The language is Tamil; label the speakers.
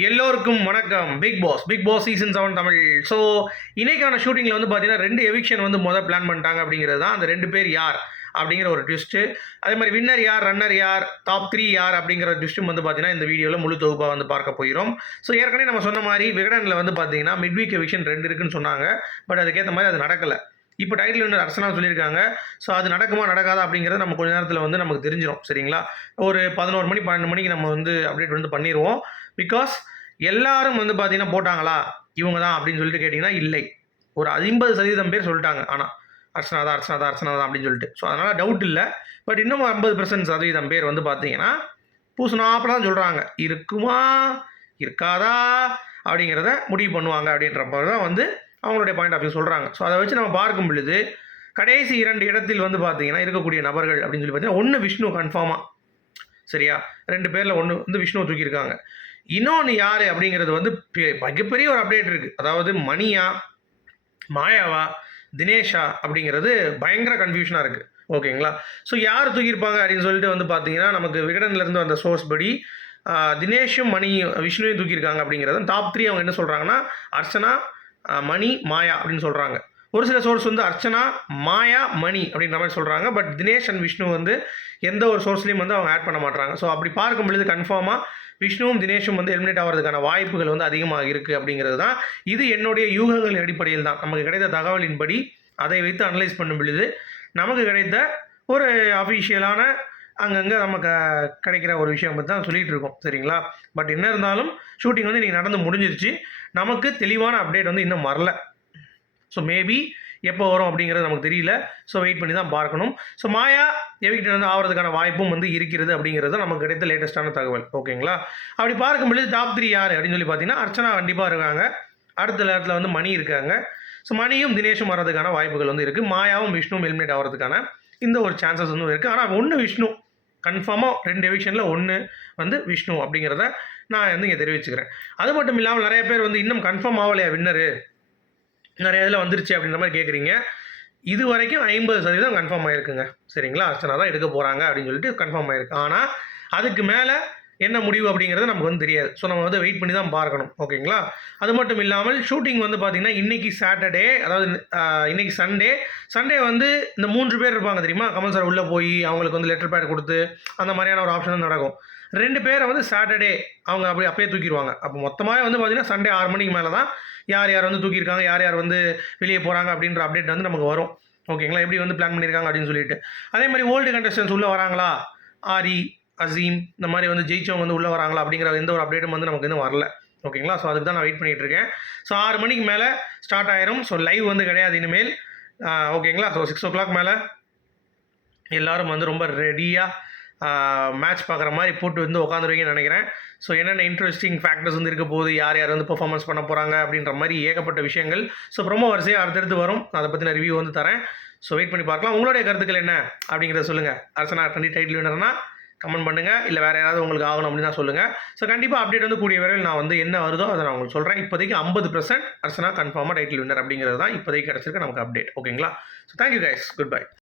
Speaker 1: எல்லோருக்கும் வணக்கம். Big Boss Big Boss season seven Tamil. So இன்னைக்கான ஷூட்டிங்கில் வந்து பார்த்தீங்கன்னா ரெண்டு எவிக்ஷன் வந்து மொதல் பிளான் பண்ணிட்டாங்க அப்படிங்கிறது தான் அந்த ரெண்டு பேர் யார் அப்படிங்கிற ஒரு ட்விஸ்ட்டு அதே மாதிரி வின்னர் யார் ரன்னர் யார் டாப் த்ரீ யார் அப்படிங்கிற ட்விஸ்ட்டும் வந்து பார்த்தீங்கன்னா இந்த வீடியோவில் முழு தொகுப்பாக வந்து பார்க்க போயிடும் ஸோ ஏற்கனவே நம்ம சொன்ன மாதிரி விகடனில் வந்து பார்த்தீங்கன்னா மிட் வீக் எவிக்ஷன் ரெண்டு இருக்குன்னு சொன்னாங்க. பட் அதுக்கேற்ற மாதிரி அது நடக்கலை. இப்போ டைட்டில் வந்து அரசனா சொல்லியிருக்காங்க. ஸோ அது நடக்குமா நடக்காதா அப்படிங்கிறது நம்ம கொஞ்ச நேரத்தில் வந்து நமக்கு தெரிஞ்சிடும் சரிங்களா? ஒரு பதினோரு மணி பன்னெண்டு மணிக்கு நம்ம வந்து அப்டேட் வந்து பண்ணிடுவோம் பிகாஸ் எல்லாரும் வந்து பார்த்தீங்கன்னா போட்டாங்களா? இவங்க தான் அப்படின்னு சொல்லிட்டு கேட்டிங்கன்னா இல்லை. ஒரு ஐம்பது சதவீதம் பேர் சொல்லிட்டாங்க. ஆனால் அர்ச்சனா தான் அர்ச்சனா தான் அர்ச்சனா தான் அப்படின்னு சொல்லிட்டு. ஸோ அதனால் டவுட் இல்லை. பட் இன்னும் ஐம்பது பர்சன்ட் சதவீதம் பேர் வந்து பார்த்தீங்கன்னா பூசணாப்பில் தான் சொல்கிறாங்க இருக்குமா? இருக்காதா? அப்படிங்கிறத முடிவு பண்ணுவாங்க அப்படின்றப்ப தான் வந்து அவங்களுடைய பாயிண்ட் ஆஃப் வியூ சொல்கிறாங்க ஸோ அதை வச்சு நம்ம பார்க்கும் பொழுது கடைசி இரண்டு இடத்தில் வந்து பார்த்தீங்கன்னா இருக்கக்கூடிய நபர்கள் அப்படின்னு சொல்லி பார்த்தீங்கன்னா ஒன்று விஷ்ணு கன்ஃபார்மாக சரியா? ரெண்டு பேரில் ஒன்று வந்து விஷ்ணு தூக்கியிருக்காங்க. இன்னொன்று யார் அப்படிங்கிறது வந்து பெ- மிகப்பெரிய ஒரு அப்டேட் இருக்குது அதாவது மணியா மாயாவா தினேஷா அப்படிங்கிறது பயங்கர கன்ஃபியூஷனாக இருக்குது ஓகேங்களா? ஸோ யார் தூக்கியிருப்பாங்க அப்படின்னு சொல்லிட்டு வந்து பார்த்தீங்கன்னா நமக்கு விகடன்லேருந்து வந்த சோர்ஸ் படி தினேஷும் மணியும் விஷ்ணுவையும் தூக்கியிருக்காங்க அப்படிங்கிறது டாப் த்ரீ அவங்க என்ன சொல்கிறாங்கன்னா அர்ச்சனா மணி மாயா அப்படின்னு சொல்கிறாங்க ஒரு சில சோர்ஸ் வந்து அர்ச்சனா மாயா மணி அப்படின்ற மாதிரி சொல்கிறாங்க பட் தினேஷ் அண்ட் விஷ்ணு வந்து எந்த ஒரு சோர்ஸ்லையும் வந்து அவங்க ஆட் பண்ண மாட்டாங்க ஸோ அப்படி பார்க்கும் பொழுது கன்ஃபார்மாக விஷ்ணுவும் தினேஷும் வந்து எலிமினேட் ஆகிறதுக்கான வாய்ப்புகள் வந்து அதிகமாக இருக்குது அப்படிங்கிறது தான். இது என்னுடைய யூகங்கள் அடிப்படையில் தான். நமக்கு கிடைத்த தகவலின்படி அதை வைத்து அனலைஸ் பண்ணும் பொழுது நமக்கு கிடைத்த ஒரு அஃபிஷியலான அங்கங்கே நமக்கு கிடைக்கிற ஒரு விஷயம் பற்றி தான் சொல்லிகிட்டு இருக்கோம். சரிங்களா? பட் என்ன இருந்தாலும் ஷூட்டிங் வந்து இன்றைக்கி நடந்து முடிஞ்சிருச்சு. நமக்கு தெளிவான அப்டேட் வந்து இன்னும் வரல. ஸோ மேபி எப்போ வரும் அப்படிங்கிறது நமக்கு தெரியல. ஸோ வெயிட் பண்ணி தான் பார்க்கணும். ஸோ மாயா எவிக்ட் வந்து ஆகிறதுக்கான வாய்ப்பும் வந்து இருக்கிறது அப்படிங்கிறது நமக்கு கிடைத்த லேட்டஸ்ட்டான தகவல். ஓகேங்களா அப்படி பார்க்கும் பொழுது டாப் த்ரீ யார் அப்படின்னு சொல்லி பார்த்தீங்கன்னா அர்ச்சனா கண்டிப்பாக இருக்காங்க. அடுத்த நேரத்தில் வந்து மணி இருக்காங்க. ஸோ மணியும் தினேஷும் வர்றதுக்கான வாய்ப்புகள் வந்து இருக்குது மாயாவும் விஷ்ணுவும் எலிமினேட் ஆகிறதுக்கான இந்த ஒரு சான்சஸ் வந்து இருக்குது ஆனால் ஒன்று விஷ்ணு. கன்ஃபார்மாக ரெண்டு எவிக்ஷனில் ஒன்று வந்து விஷ்ணு அப்படிங்கிறத நான் வந்து இங்கே தெரிவிச்சுக்கிறேன். அது மட்டும் இல்லாமல் நிறைய பேர் வந்து இன்னும் கன்ஃபார்ம் ஆகலையா வின்னரு நிறைய இதில் வந்துருச்சு அப்படின்ற மாதிரி கேட்குறீங்க இது வரைக்கும் ஐம்பது சதவீதம் கன்ஃபார்ம் ஆயிருக்குங்க. சரிங்களா? அர்ச்சனா தான் எடுக்க போகிறாங்க அப்படின்னு சொல்லிட்டு கன்ஃபார்ம் ஆயிருக்கு. ஆனால் அதுக்கு மேலே என்ன முடிவு அப்படிங்கிறது நமக்கு வந்து தெரியாது. ஸோ நம்ம வந்து வெயிட் பண்ணி தான் பார்க்கணும். ஓகேங்களா? அது மட்டும் இல்லாமல் ஷூட்டிங் வந்து பார்த்திங்கன்னா இன்றைக்கி சாட்டர்டே அதாவது இன்றைக்கி இன்னைக்கு சண்டே சண்டே வந்து இந்த மூன்று பேர் இருப்பாங்க தெரியுமா? கமல் சார் உள்ளே போய் அவங்களுக்கு வந்து லெட்டர் பேட் கொடுத்து அந்த மாதிரியான ஒரு ஆப்ஷன் நடக்கும். ரெண்டு பேரை வந்து சாட்டர்டே அவங்க அப்படி அப்பயே தூக்கிடுவாங்க. அப்போ மொத்தமாக வந்து பார்த்திங்கன்னா சண்டே ஆறு மணிக்கு மேலே தான் யார் யார் வந்து தூக்கியிருக்காங்க யார் யார் வந்து வெளியே போகிறாங்க அப்படின்ற அப்டேட் வந்து நமக்கு வரும். ஓகேங்களா எப்படி வந்து பிளான் பண்ணியிருக்காங்க அப்படின்னு சொல்லிட்டு. அதே மாதிரி ஓல்டு கண்டஸ்டன்ஸ் உள்ளே வராங்களா? ஆரி அசீம் இந்த மாதிரி வந்து ஜெயிச்சவங்க வந்து உள்ளே வராங்களா? அப்படிங்கிற எந்த ஒரு அப்டேட்டும் வந்து நமக்கு இன்னும் வரல. ஓகேங்களா ஸோ அதுக்கு தான் நான் வெயிட் பண்ணிகிட்டு இருக்கேன். ஸோ ஆறு மணிக்கு மேலே ஸ்டார்ட் ஆயிரும். ஸோ லைவ் வந்து கிடையாது இனிமேல். ஓகேங்களா ஸோ சிக்ஸ் ஓ கிளாக் மேலே எல்லாரும் வந்து ரொம்ப ரெடியாக மேட்ச் பார்க்குற மாதிரி போட்டு வந்து உட்காந்துருவீங்கன்னு நினைக்கிறேன். ஸோ என்னென்ன இன்ட்ரெஸ்டிங் ஃபேக்டர்ஸ் வந்து இருக்க போகுது? யார் யார் வந்து பர்ஃபார்மன்ஸ் பண்ண போகிறாங்க அப்படின்ற மாதிரி ஏகப்பட்ட விஷயங்கள். ஸோ ப்ரொமோ வரிசையாக அடுத்தடுத்து வரும். அதை பற்றின ரிவ்யூ வந்து தரேன். ஸோ வெயிட் பண்ணி பார்க்கலாம். உங்களுடைய கருத்துக்கள் என்ன? அப்படிங்கிறத சொல்லுங்கள் அரசனா டுவெண்ட்டி டைட்டில் வேணும்னா கமெண்ட் பண்ணுங்கள் இல்லை வேறு யாராவது உங்களுக்கு ஆகணும் அப்படின்னு தான் சொல்லுங்கள் ஸோ கண்டிப்பாக அப்டேட் வந்து கூடிய விரைவில் நான் வந்து என்ன வருதோ அதை நான் உங்களுக்கு சொல்கிறேன் இப்போதைக்கு ஐம்பது பர்சன்ட் அரசனா கன்ஃபார்மாக டைட்டில் வின்னர் அப்படிங்கிறது தான் இப்போதைக்கு கிடச்சிருக்கு நமக்கு அப்டேட் ஓகேங்களா so thank you guys good bye